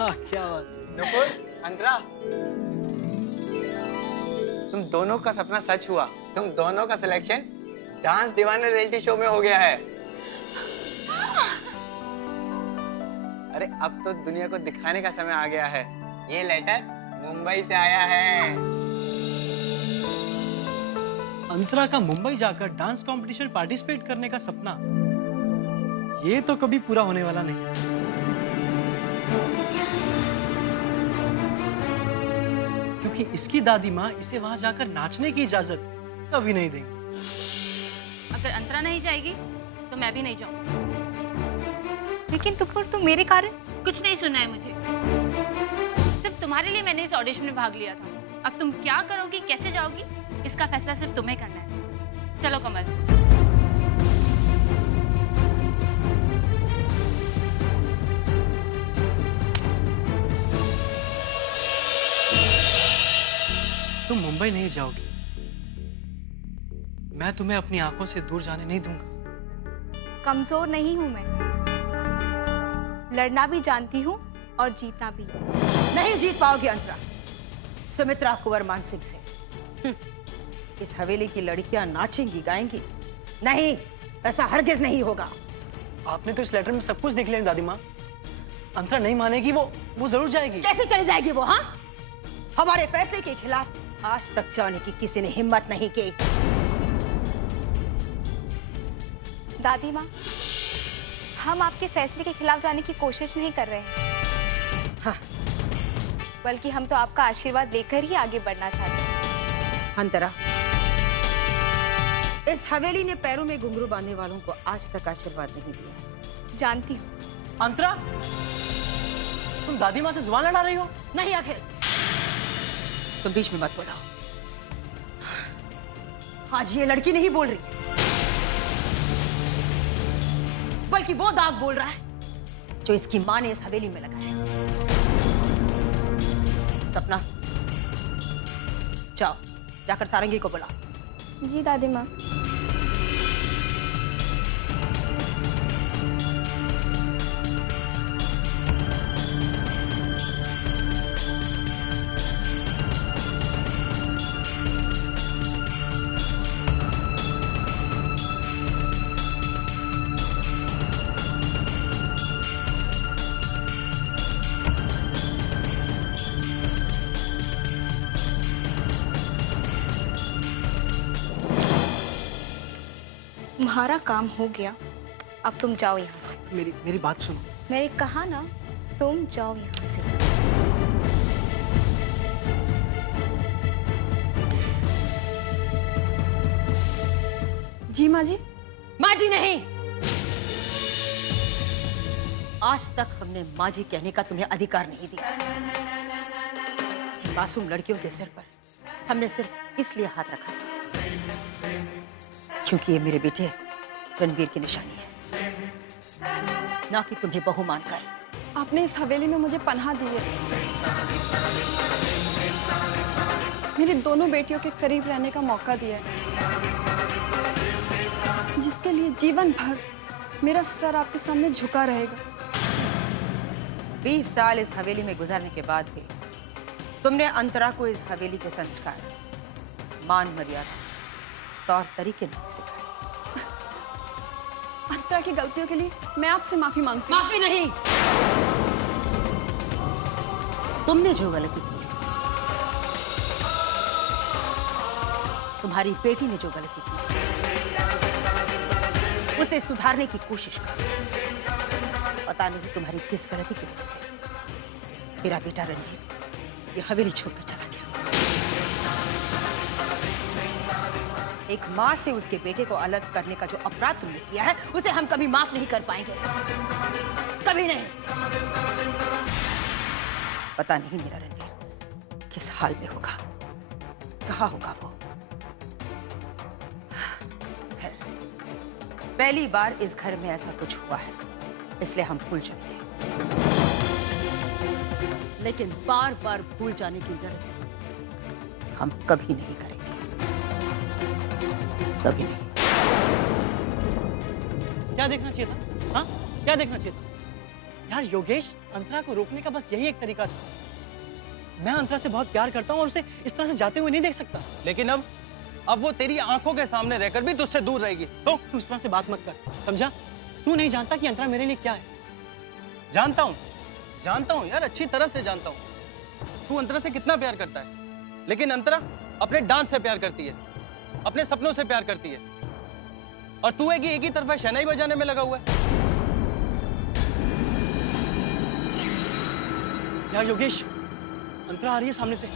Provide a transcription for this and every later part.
हाँ, क्या बात। नुपुर, अंतरा, तुम दोनों का सपना सच हुआ। तुम दोनों का सिलेक्शन डांस दीवाने रियलिटी शो में हो गया है। अरे अब तो दुनिया को दिखाने का समय आ गया है। ये लेटर मुंबई से आया है। अंतरा का मुंबई जाकर डांस कंपटीशन पार्टिसिपेट करने का सपना, ये तो कभी पूरा होने वाला नहीं। क्योंकि इसकी दादी माँ इसे वहां जाकर नाचने की इजाजत कभी नहीं देंगी। अगर अंतरा नहीं जाएगी तो मैं भी नहीं जाऊंगी। लेकिन तुम मेरे कारण कुछ नहीं सुनना है मुझे। सिर्फ तुम्हारे लिए मैंने इस ऑडिशन में भाग लिया था। अब तुम क्या करोगी, कैसे जाओगी, इसका फैसला सिर्फ तुम्हें करना है। चलो कमल। तुम मुंबई नहीं जाओगी, मैं तुम्हें अपनी आंखों से दूर जाने नहीं दूंगा। कमजोर नहीं हूं मैं, लड़ना भी जानती हूँ और जीतना भी। नहीं जीत पाओगे अंतरा सुमित्रा कुंवर मान सिंह से। इस हवेली की लड़कियां नाचेंगी गाएंगी? नहीं, ऐसा हरगिज नहीं होगा। आपने तो इस लेटर में सब कुछ देख लिया दादी माँ। अंतरा नहीं मानेगी, वो जरूर जाएगी। कैसे चली जाएगी वो? हाँ, हमारे फैसले के खिलाफ आज तक जाने की किसी ने हिम्मत नहीं की। दादी माँ, हम आपके फैसले के खिलाफ जाने की कोशिश नहीं कर रहे हैं। हाँ। बल्कि हम तो आपका आशीर्वाद लेकर ही आगे बढ़ना चाहते हैं। अंतरा, इस हवेली ने पैरों में घुंघरू बांधने वालों को आज तक आशीर्वाद नहीं दिया। जानती हूँ। अंतरा, तुम दादी माँ से जुबान लड़ा रही हो? नहीं अखिल, तुम बीच में मत बोलो। आज ये लड़की नहीं बोल रही, बल्कि वो दाग बोल रहा है जो इसकी माँ ने इस हवेली में लगाया। सपना, जाओ, जाकर सारंगी को बुलाओ। जी दादी माँ। तुम्हारा काम हो गया, अब तुम जाओ यहाँ से। मेरी बात सुनो। मैंने कहा ना, तुम जाओ यहाँ से। जी माँ जी। माँ जी नहीं, आज तक हमने माँ जी कहने का तुम्हें अधिकार नहीं दिया। मासूम लड़कियों के सिर पर हमने सिर्फ इसलिए हाथ रखा क्योंकि ये मेरे बेटे रणवीर की निशानी है, ना कि तुम्हें बहू मानकर। आपने इस हवेली में मुझे पनाह दी है, मेरी दोनों बेटियों के करीब रहने का मौका दिया है, जिसके लिए जीवन भर मेरा सर आपके सामने झुका रहेगा। 20 साल इस हवेली में गुजारने के बाद भी तुमने अंतरा को इस हवेली के संस्कार, मान मर्यादा, तौर तरीके नहीं सिखाए। अंतरा की गलतियों के लिए मैं आपसे माफी मांगती हूँ। माफी नहीं, तुमने जो गलती की, तुम्हारी बेटी ने जो गलती की, उसे सुधारने की कोशिश करो। पता नहीं तुम्हारी किस गलती की वजह से मेरा बेटा रणवीर ये हवेली छोड़कर चला गया। एक माँ से उसके बेटे को अलग करने का जो अपराध तुमने किया है, उसे हम कभी माफ नहीं कर पाएंगे, कभी नहीं। पता नहीं मेरा रणवीर किस हाल में होगा, कहाँ होगा वो। पहली बार इस घर में ऐसा कुछ हुआ है, इसलिए हम भूल जाएंगे, लेकिन बार बार भूल जाने की गलती हम कभी नहीं करेंगे, कभी नहीं। क्या देखना चाहिए था? हाँ, क्या देखना चाहिए था? यार योगेश, अंतरा को रोकने का बस यही एक तरीका था। मैं अंतरा से बहुत प्यार करता हूँ और उसे इस तरह से जाते हुए नहीं देख सकता। लेकिन अब वो तेरी आंखों के सामने रहकर भी तुझसे दूर रहेगी। तो तू इस तरह से बात मत कर, समझा? तू नहीं जानता कि अंतरा मेरे लिए क्या है। जानता हूँ यार, अच्छी तरह से जानता हूँ तू अंतरा से कितना प्यार करता है। लेकिन अंतरा अपने डांस से प्यार करती है, अपने सपनों से प्यार करती है, और तू है कि एक ही तरफा शहनाई बजाने में लगा हुआ है। यार योगेश, अंतरा आ रही है सामने से,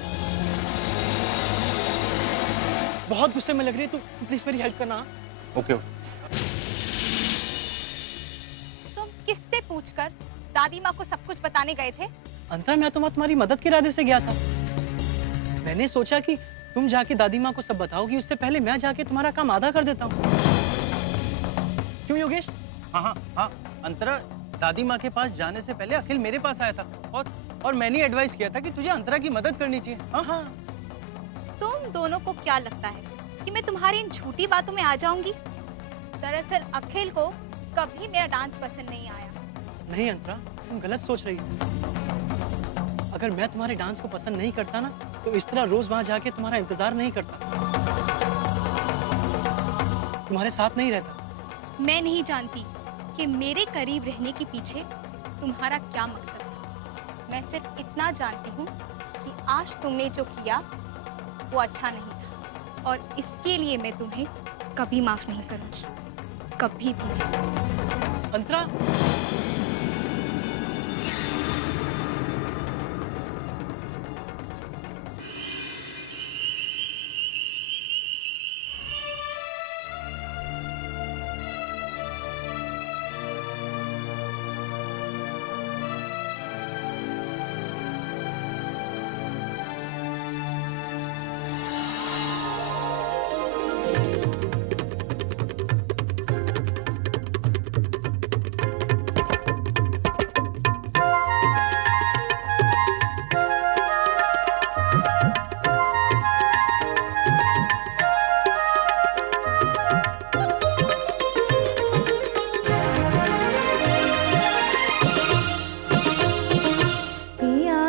बहुत गुस्से में लग रही है। तू प्लीज मेरी हेल्प करना। ओके। तुम किससे पूछकर दादी माँ को सब कुछ बताने गए थे? अंतरा, मैं तुम्हारी मदद के इरादे से गया था। मैंने सोचा कि तुम जाके दादी माँ को सब बताओगी, उससे पहले मैं जाके तुम्हारा काम आधा कर देता हूँ। क्यों योगेश? हाँ, अंतरा दादी माँ के पास जाने से पहले अखिल मेरे पास आया था और मैंने एडवाइस किया था कि तुझे अंतरा की मदद करनी चाहिए। हाँ। तुम दोनों को क्या लगता है कि मैं तुम्हारी इन झूठी बातों में आ जाऊंगी? दरअसल अखिल को कभी मेरा डांस पसंद नहीं आया। नहीं अंतरा, तुम गलत सोच रही हो। अगर मैं तुम्हारे डांस को पसंद नहीं करता ना, तो इस तरह रोज वहां जाके तुम्हारा इंतजार नहीं करता, तुम्हारे साथ नहीं रहता। मैं नहीं जानती कि मेरे करीब रहने के पीछे तुम्हारा क्या मकसद था। मैं सिर्फ इतना जानती हूँ कि आज तुमने जो किया वो अच्छा नहीं था, और इसके लिए मैं तुम्हें कभी माफ नहीं करूंगी, कभी भी नहीं। अंतरा,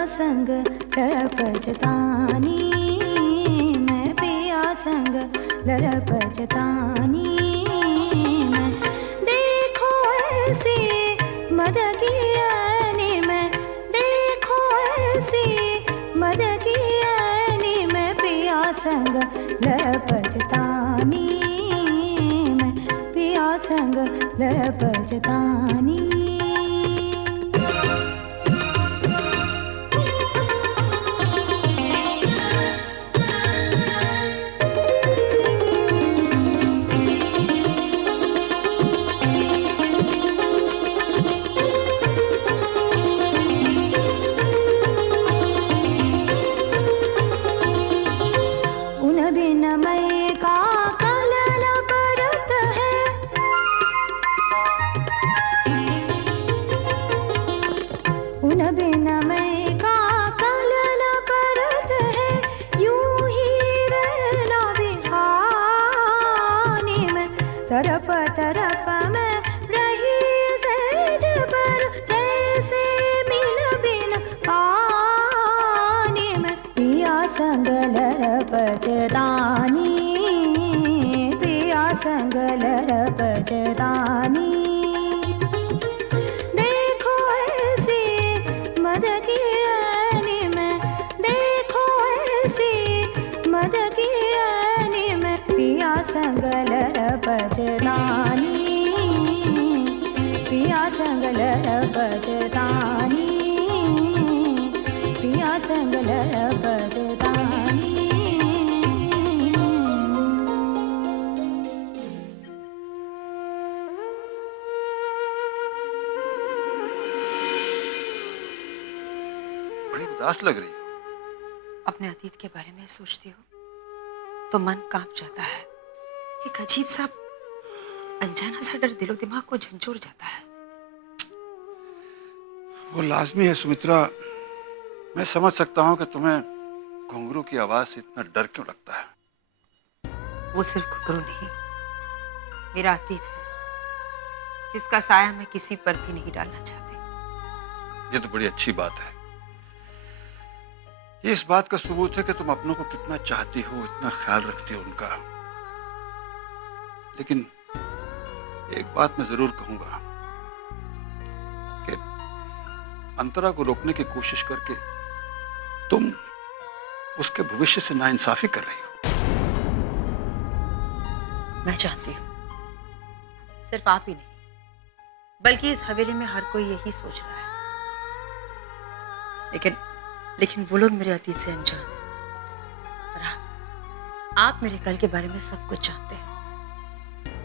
संग लरपजतानी, मैं पिया संग लरपजतानी, मैं देखो ऐसी मदगियानी, मैं देखो ऐसी मदगियानी, मैं पिया संग लरपजतानी, मैं पिया संग लरपजतानी। तरफ तरफ में रही सेज पर, जैसे बिन बिन पानी में पिया संग लरपजतानी, पिया संग लरपजतानी। देखो ऐसी मदगियानी में, देखो ऐसी मदगियानी में, पिया संग लरपजतानी, पिया संग लरपजतानी, पिया संग लरपजतानी। बड़ी उदास लग रही हो। अपने अतीत के बारे में सोचती हो तो मन कांप जाता है। एक अजीब सा अनजाना सा डर दिलो दिमाग को झंझोड़ जाता है। वो लाजमी है सुमित्रा। मैं समझ सकता हूँ कि तुम्हें घुंघरू की आवाज से इतना डर क्यों लगता है। वो सिर्फ घुंघरू नहीं, मेरा अतीत है जिसका साया मैं किसी पर भी नहीं डालना चाहती। ये तो बड़ी अच्छी बात है। ये इस बात का सबूत है कि तुम अपनों को कितना चाहती हो, इतना ख्याल रखती हो उनका। लेकिन एक बात मैं जरूर कहूंगा कि अंतरा को रोकने की कोशिश करके तुम उसके भविष्य से नाइंसाफी कर रही हो। मैं जानती हूँ, सिर्फ आप ही नहीं बल्कि इस हवेली में हर कोई यही सोच रहा है। लेकिन वो लोग मेरे अतीत से अनजान हैं। और आप मेरे कल के बारे में सब कुछ जानते हैं,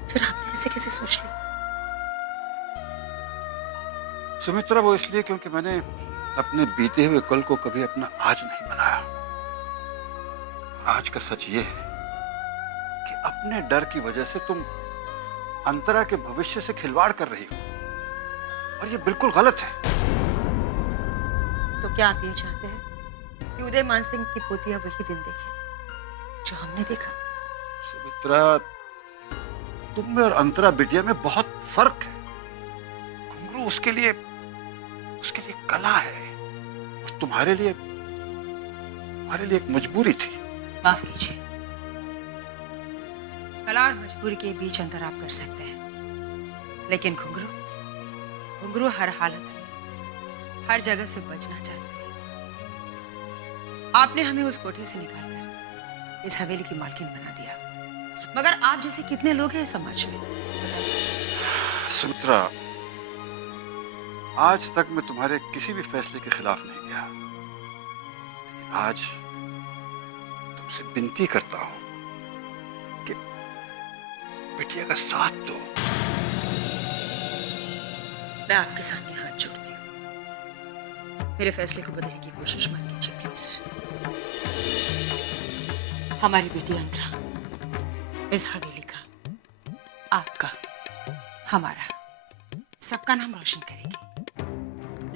फिर आपने ऐसे कैसे सोच लिया? सुमित्रा, वो इसलिए क्योंकि मैंने अपने बीते हुए कल को कभी अपना आज नहीं बनाया। और आज का सच ये है कि अपने डर की वजह से तुम अंतरा के भविष्य से खिलवाड़ कर रही हो, और ये बिल्कुल गलत है। तो क्या आप ये चाहते हैं कि उदय मान सिंह की पोतिया वही दिन देखे जो हमने देखा? सुमित्रा, तुम में और अंतरा बिटिया में बहुत फर्क है। घुंघरू उसके लिए कला है, और तुम्हारे लिए एक मजबूरी थी। माफ कीजिए, कला और मजबूरी के बीच अंतर आप कर सकते हैं, लेकिन घुंघरू हर हालत में, हर जगह से बचना चाहती है। आपने हमें उस कोठे से निकालकर इस हवेली की मालकिन बना दिया, मगर आप जैसे कितने लोग हैं इस समाज में? सुमित्रा, आज तक मैं तुम्हारे किसी भी फैसले के खिलाफ नहीं गया। आज तुमसे विनती करता हूं कि बिटिया का साथ दो। मैं आपके सामने हाथ जोड़ती हूँ, मेरे फैसले को बदलने की कोशिश मत कीजिए प्लीज। हमारी बेटी अंतरा इस हवेली का, आपका, हमारा, सबका नाम रोशन करेगी,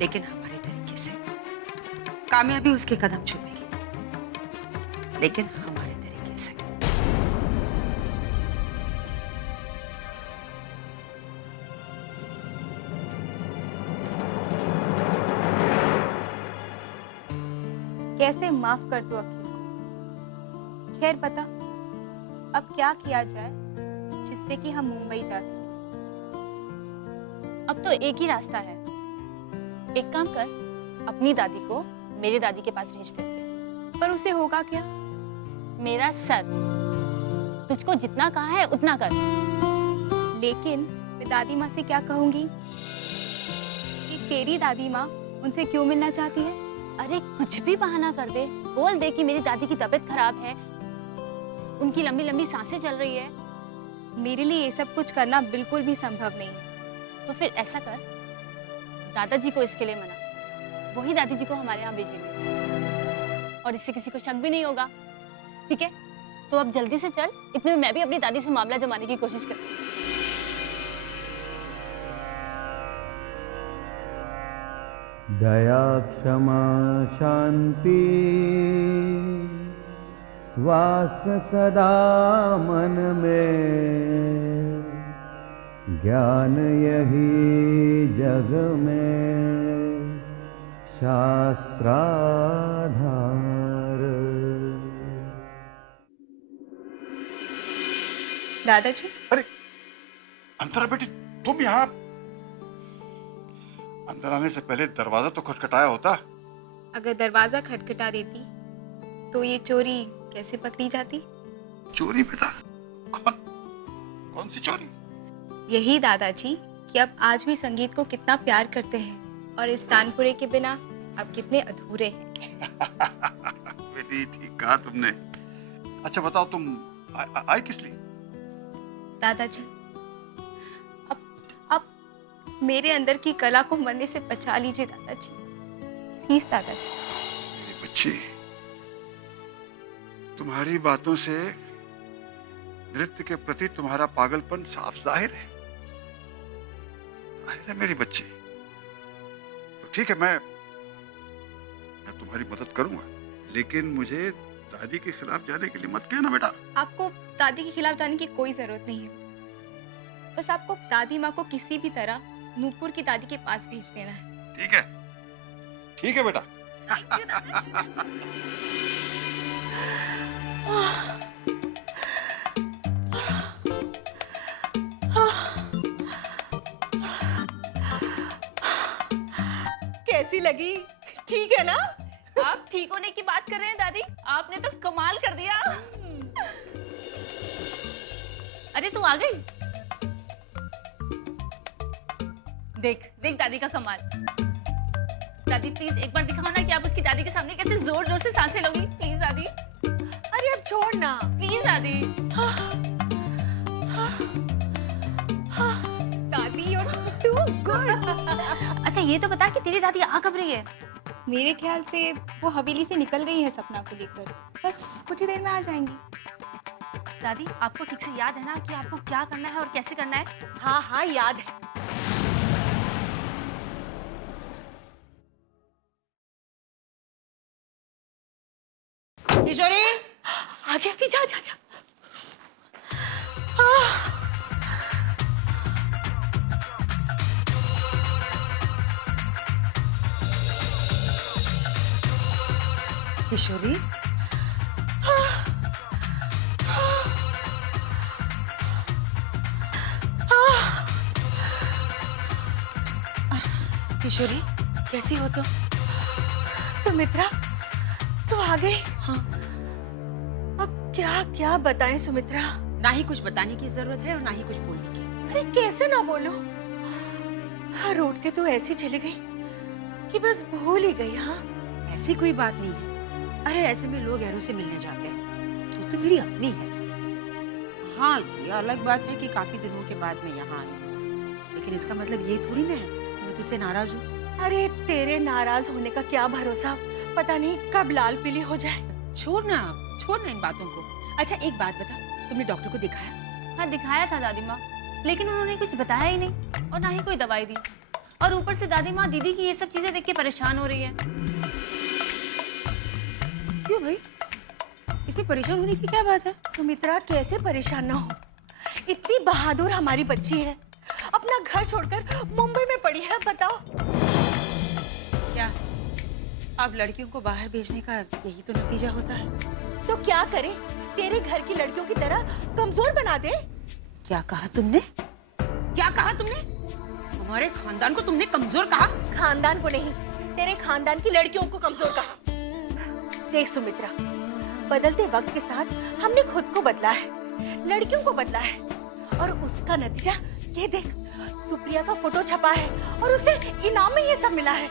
लेकिन हमारे तरीके से। कामयाबी उसके कदम चूमेगी, लेकिन हमारे तरीके से। कैसे माफ कर दो अखिल को। खैर बता, अब क्या किया जाए जिससे कि हम मुंबई जा सकें? अब तो एक ही रास्ता है। एक काम कर, अपनी दादी को मेरी दादी के पास भेज दे। पर उसे होगा क्या? मेरा सर, तुझको जितना कहा है उतना कर। लेकिन मैं दादी माँ से क्या कहूंगी कि तेरी दादी माँ उनसे क्यों मिलना चाहती है? अरे कुछ भी बहाना कर दे, बोल दे कि मेरी दादी की तबीयत खराब है, उनकी लंबी लंबी सांसें चल रही है। मेरे लिए ये सब कुछ करना बिल्कुल भी संभव नहीं है। तो फिर ऐसा कर, दादाजी को इसके लिए मना, वही दादी जी को हमारे यहाँ भेजेंगे और इससे किसी को शक भी नहीं होगा। ठीक है, तो अब जल्दी से चल, इतने में मैं भी अपनी दादी से मामला जमाने की कोशिश कर। दया क्षमा शांति वास सदा मन में, ज्ञान यही जग में शास्त्राधार। दादाजी, अरे अंतरा बेटी, तुम यहाँ? अंदर आने से पहले दरवाजा तो खटखटाया होता। अगर दरवाजा खटखटा देती तो ये चोरी कैसे पकड़ी जाती? चोरी बेटा? कौन सी चोरी? यही दादाजी कि अब आज भी संगीत को कितना प्यार करते हैं और इस तानपुरे के बिना अब कितने अधूरे हैं। बेटी ठीक कहा तुमने। अच्छा बताओ, तुम आई किस लिए? दादाजी, अब मेरे अंदर की कला को मरने से बचा लीजिए दादाजी, प्लीज दादाजी। मेरी बच्ची, तुम्हारी बातों से नृत्य के प्रति तुम्हारा पागलपन साफ जाहिर है मेरी बच्ची। तो ठीक है, मैं तुम्हारी मदद करूंगा, लेकिन मुझे दादी के खिलाफ जाने के लिए मत कहना बेटा। आपको दादी के खिलाफ जाने की कोई जरूरत नहीं है। बस आपको दादी माँ को किसी भी तरह नूपुर की दादी के पास भेज देना है। ठीक है, ठीक है बेटा। कैसी लगी? ठीक है ना? आप ठीक होने की बात कर रहे हैं दादी? आपने तो कमाल कर दिया। अरे तू आ गई? देख देख दादी का कमाल। दादी प्लीज एक बार दिखाओ ना कि आप उसकी दादी के सामने कैसे जोर जोर से सांसें लोगी। प्लीज दादी। अरे अब छोड़ ना। प्लीज दादी। दादी you're too good। अच्छा ये तो बता कि तेरी दादी आ कब रही है? मेरे ख्याल से वो हवेली से निकल गई है सपना को लेकर, बस कुछ ही देर में आ जाएंगी। दादी आपको ठीक से याद है ना कि आपको क्या करना है और कैसे करना है? हाँ हाँ याद है। किशोरी आगे आगे जा जा जा। किशोरी किशोरी कैसी हो तुम? सुमित्रा तू आ गई? हाँ। अब क्या क्या बताएं सुमित्रा? ना ही कुछ बताने की जरूरत है और ना ही कुछ बोलने की। अरे कैसे ना बोलो? हाँ रोड के तो ऐसी चली गई कि बस भूल ही गई। हाँ ऐसी कोई बात नहीं है। अरे ऐसे में लोग यारों से मिलने जाते हैं। तू तो मेरी अपनी है। हाँ ये अलग बात है कि काफी दिनों के बाद मैं यहाँ आई, लेकिन इसका मतलब ये थोड़ी ना है कि मैं तुझसे नाराज हूँ। अरे तेरे नाराज होने का क्या भरोसा, पता नहीं कब लाल पीली हो जाए। छोड़ ना इन बातों को। अच्छा एक बात बता, तुमने डॉक्टर को दिखाया? हाँ दिखाया था दादी माँ, लेकिन उन्होंने कुछ बताया ही नहीं और ना ही कोई दवाई दी। और ऊपर से दादी माँ दीदी की ये सब चीजें देख के परेशान हो रही है। क्यों भाई, इसमें परेशान होने की क्या बात है? सुमित्रा कैसे परेशान ना हो, इतनी बहादुर हमारी बच्ची है, अपना घर छोड़कर मुंबई में पड़ी है। बताओ क्या अब लड़कियों को बाहर भेजने का यही तो नतीजा होता है? तो क्या करे, तेरे घर की लड़कियों की तरह कमजोर बना दे। क्या कहा तुमने? क्या कहा तुमने? हमारे खानदान को तुमने कमजोर कहा? खानदान को नहीं, तेरे खानदान की लड़कियों को कमजोर कहा। देख सुमित्रा, बदलते वक्त के साथ हमने खुद को बदला है, लड़कियों को बदला है, और उसका नतीजा ये देख, सुप्रिया का फोटो छपा है और उसे इनाम में ये सब मिला है।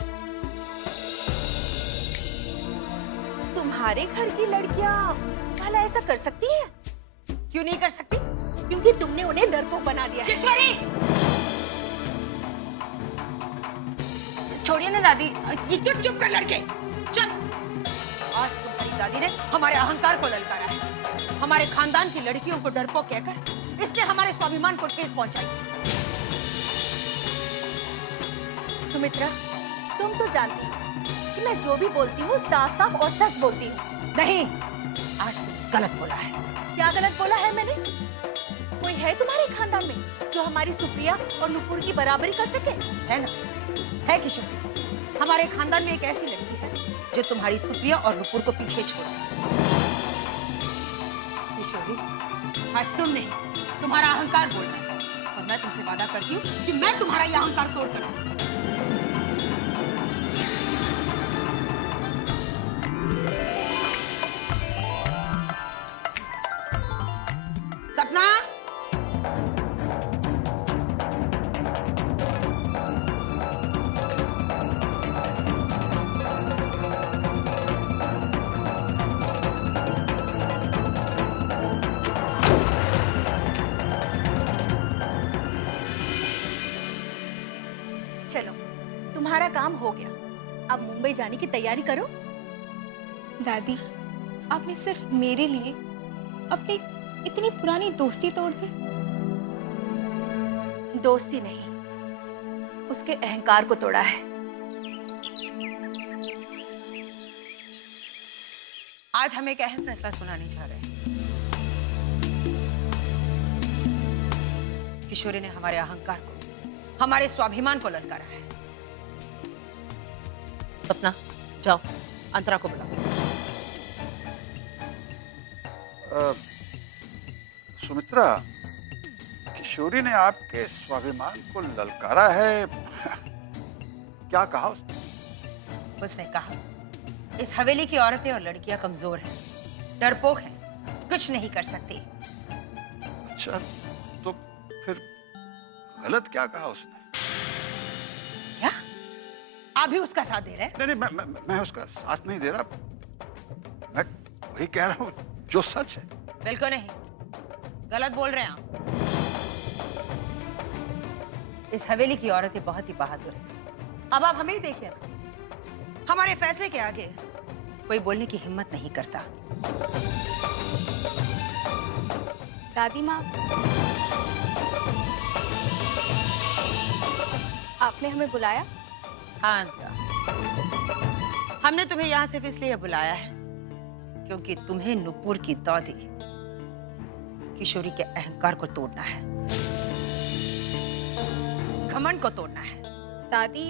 तुम्हारे घर की लड़कियां भला ऐसा कर सकती हैं? क्यों नहीं कर सकती? क्योंकि तुमने उन्हें डरपोक बना दिया है। किशोरी! छोड़िए ना दादी, ये क्यों? चुप कर लड़के, चुप। आज तुम्हारी दादी ने हमारे अहंकार को ललकारा है। हमारे खानदान की लड़कियों को डरपोक कहकर इसने हमारे स्वाभिमान को ठेस पहुंचाई। सुमित्रा, तुम तो जानती हो कि मैं जो भी बोलती हूँ साफ साफ और सच बोलती हूँ। नहीं, आज तुमने गलत बोला है। क्या गलत बोला है मैंने? कोई है तुम्हारे खानदान में जो हमारी सुप्रिया और नुपुर की बराबरी कर सके? है ना? है किशोरी, हमारे खानदान में एक ऐसी लड़की है जो तुम्हारी सुप्रिया और नुपुर को पीछे छोड़ रही है। किशोरी, आज तुम नहीं, तुम्हारा अहंकार बोल रहा है, और मैं तुमसे वादा करती हूँ कि मैं तुम्हारा यह अहंकार तोड़ कर रहूंगी। सपना, चलो, तुम्हारा काम हो गया, अब मुंबई जाने की तैयारी करो। दादी, आपने सिर्फ मेरे लिए अपनी इतनी पुरानी दोस्ती तोड़ दी। दोस्ती नहीं, उसके अहंकार को तोड़ा है। आज हम एक अहम फैसला सुनाने जा रहे हैं। किशोरी ने हमारे अहंकार को, हमारे स्वाभिमान को ललकारा है। सपना जाओ अंतरा को बुलाओ। सुमित्रा, किशोरी ने आपके स्वाभिमान को ललकारा है। क्या कहा उसने? उसने कहा इस हवेली की औरतें और लड़कियां कमजोर हैं, डरपोक हैं, कुछ नहीं कर सकती। अच्छा, तो फिर गलत क्या कहा उसने? क्या आप भी उसका साथ दे रहे हैं? नहीं नहीं, मैं उसका साथ नहीं दे रहा। मैं वही कह रहा हूँ जो सच है। बिल्कुल नहीं, गलत बोल रहे हैं आप। इस हवेली की औरतें बहुत ही बहादुर हैं। अब आप हमें ही देखिए, हमारे फैसले के आगे कोई बोलने की हिम्मत नहीं करता। दादी माँ, आपने हमें बुलाया? हाँ अंतरा, हमने तुम्हें यहाँ सिर्फ इसलिए बुलाया है क्योंकि तुम्हें नुपुर की दादी किशोरी के अहंकार को तोड़ना है, घमंड को तोड़ना है। दादी,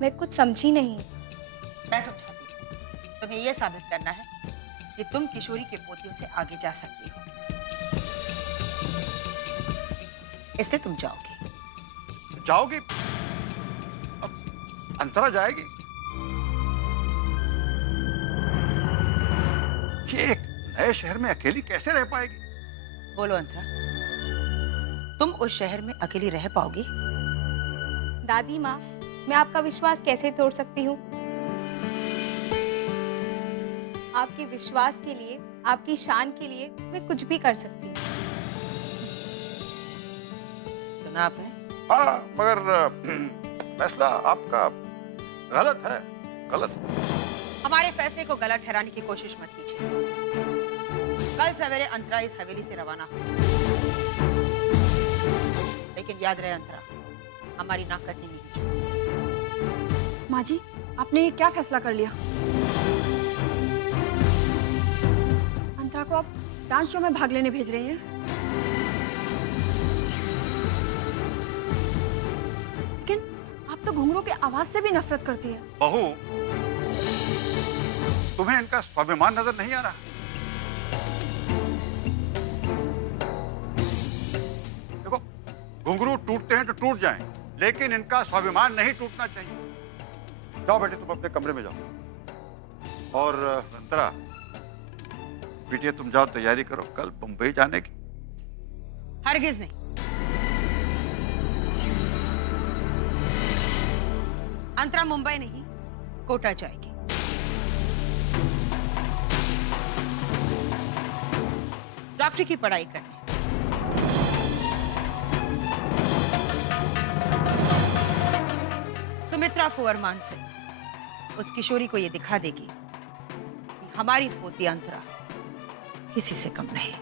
मैं कुछ समझी नहीं। मैं समझाती हूँ, तुम्हें यह साबित करना है कि तुम किशोरी के पोतियों से आगे जा सकती हो, इसलिए तुम जाओगी। जाओगी? अब अंतरा जाएगी? ये एक नए शहर में अकेली कैसे रह पाएगी? बोलो अंतरा, तुम उस शहर में अकेली रह पाओगी? दादी माँ, मैं आपका विश्वास कैसे तोड़ सकती हूँ? आपके विश्वास के लिए, आपकी शान के लिए मैं कुछ भी कर सकती हूँ। सुना आपने? हाँ, मगर फैसला आपका गलत है, गलत। हमारे फैसले को गलत ठहराने की कोशिश मत कीजिए। कल सवेरे अंतरा इस हवेली से रवाना हो, लेकिन याद रहे अंतरा, हमारी नाक कटनी नहीं चाहिए। माँ जी, आपने ये क्या फैसला कर लिया? अंतरा को आप डांस शो में भाग लेने भेज रही हैं? लेकिन आप तो घुंघरू की आवाज से भी नफरत करती हैं। बहू, तुम्हें इनका स्वाभिमान नजर नहीं आ रहा? देखो, घुंघरू टूटते हैं तो टूट जाएं, लेकिन इनका स्वाभिमान नहीं टूटना चाहिए। जाओ बेटे, तुम अपने कमरे में जाओ। और अंतरा, बेटिया तुम जाओ, तैयारी करो कल मुंबई जाने की। हरगिज नहीं। अंतरा मुंबई नहीं, कोटा जाएगी। डॉक्टरी की पढ़ाई करने। सुमित्रा फुवरमान से उस किशोरी को यह दिखा देगी कि हमारी पोती अंतरा किसी से कम नहीं।